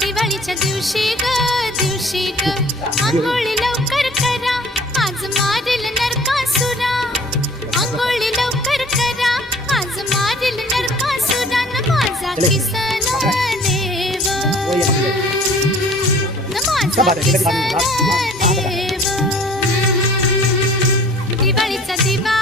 दिवाळीच्या दिवशी ग अंघोळी लवकर करा, आज मारेल नरकासुरा. अंघोळी लवकर करा, आज मारेल नरकासुरा. न माझा किसन देव, न माझा किसन देव. दिवाळीचा दिवा